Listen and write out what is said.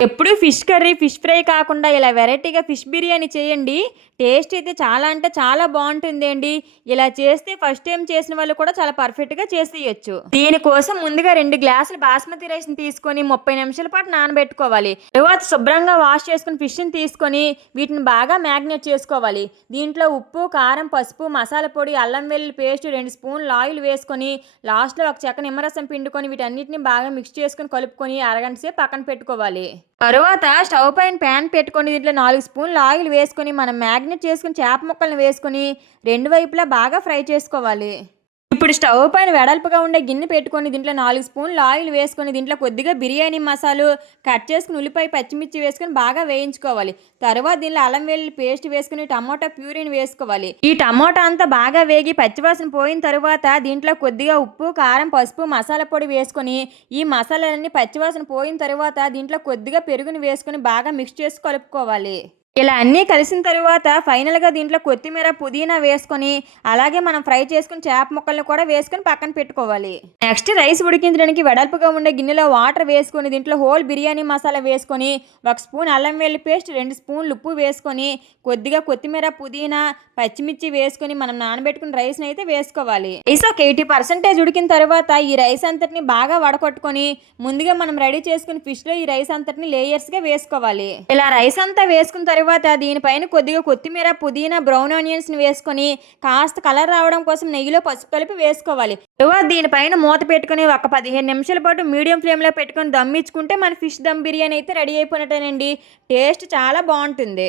ఎప్పుడు fish curry, fish fry కాకుండా ఇలా వెరైటీగా ఫిష్ బిర్యానీ చేయండి. టేస్ట్ అయితే చాలా అంటే చాలా బావుంటుందండి. ఇలా చేస్తే ఫస్ట్ టైమ్ చేసిన వాళ్ళు కూడా చాలా పర్ఫెక్ట్‌గా చేసేయొచ్చు. దీనికోసం ముందుగా 2 గ్లాసులు బాస్మతి రైస్‌ని తీసుకొని 30 నిమిషాల పాటు నానబెట్టుకోవాలి. తరువాత శుభ్రంగా వాష్ చేసుకుని ఫిష్‌ని తీసుకొని వీటిని బాగా మ్యాగ్నేట్ చేసుకోవాలి. దీంట్లో ఉప్పు, కారం, పసుపు, మసాలా పొడి, అల్లం వెల్లుల్లి పేస్ట్, 2 స్పూన్లు ఆయిల్ వేసుకొని లాస్ట్‌లో ఒక చెక్క నిమ్మరసం పిండుకొని వీటన్నిటిని బాగా మిక్స్ చేసుకొని కలుపుకొని అరగంట సేపు పక్కన పెట్టుకోవాలి. తరువాత స్టవ్ పైన ప్యాన్ పెట్టుకొని దీంట్లో 4 స్పూన్లు ఆయిల్ వేసుకొని మనం మ్యాగ్నేట్ చేసుకుని చేప ముక్కలను వేసుకొని 2 వైపులా బాగా ఫ్రై చేసుకోవాలి. ఇప్పుడు స్టవ్ పైన వెడల్పుగా ఉండే గిన్నె పెట్టుకొని దీంట్లో 4 స్పూన్లు ఆయిల్ వేసుకొని దీంట్లో కొద్దిగా బిర్యానీ మసాలు, కట్ చేసుకుని ఉల్లిపాయ, పచ్చిమిర్చి వేసుకొని బాగా వేయించుకోవాలి. తర్వాత దీనిలో అల్లం వెల్లుల్లి పేస్ట్ వేసుకుని టమోటా ప్యూరీని వేసుకోవాలి. ఈ టమోటా అంతా బాగా వేగి పచ్చివాసన పోయిన తర్వాత దీంట్లో కొద్దిగా ఉప్పు, కారం, పసుపు, మసాలా పొడి వేసుకొని ఈ మసాలాలన్నీ పచ్చివాసన పోయిన తర్వాత దీంట్లో కొద్దిగా పెరుగుని వేసుకొని బాగా మిక్స్ చేసి కలుపుకోవాలి. ఇలా అన్నీ కలిసిన తరువాత ఫైనల్‌గా దీంట్లో కొత్తిమీర, పుదీనా వేసుకొని అలాగే మనం ఫ్రై చేసుకుని చేప ముక్కలను కూడా వేసుకొని పక్కన పెట్టుకోవాలి. నెక్స్ట్ రైస్ ఉడికించడానికి వెడల్పుగా ఉండే గిన్నెలో వాటర్ వేసుకొని దీంట్లో హోల్ బిర్యానీ మసాలా వేసుకొని 1 స్పూన్ అల్లం వెల్లుల్లి పేస్ట్, 2 స్పూన్లు ఉప్పు వేసుకొని కొద్దిగా కొత్తిమీర, పుదీనా, పచ్చిమిర్చి వేసుకొని మనం నానబెట్టుకున్న రైస్‌ని అయితే వేసుకోవాలి. రైస్ ఒక 80% ఉడికిన తర్వాత ఈ రైస్ అంతటిని బాగా వడకట్టుకొని ముందుగా మనం రెడీ చేసుకున్న ఫిష్‌లో ఈ రైస్ అంతటిని లేయర్స్‌గా వేసుకోవాలి. ఇలా రైస్ అంతా వేసుకున్న తర్వాత దీనిపైన కొద్దిగా కొత్తిమీర, పుదీనా, బ్రౌన్ ఆనియన్స్‌ని వేసుకొని కాస్త కలర్ రావడం కోసం నెయ్యిలో పసుపు కలిపి వేసుకోవాలి. తరువాత దీనిపైన మూత పెట్టుకొని ఒక 15 నిమిషాల పాటు మీడియం ఫ్లేమ్‌లో పెట్టుకొని దమ్ ఇచ్చుకుంటే మన ఫిష్ దమ్ బిర్యానీ అయితే రెడీ అయిపోయినట్టేనండి. టేస్ట్ చాలా బావుంటుంది.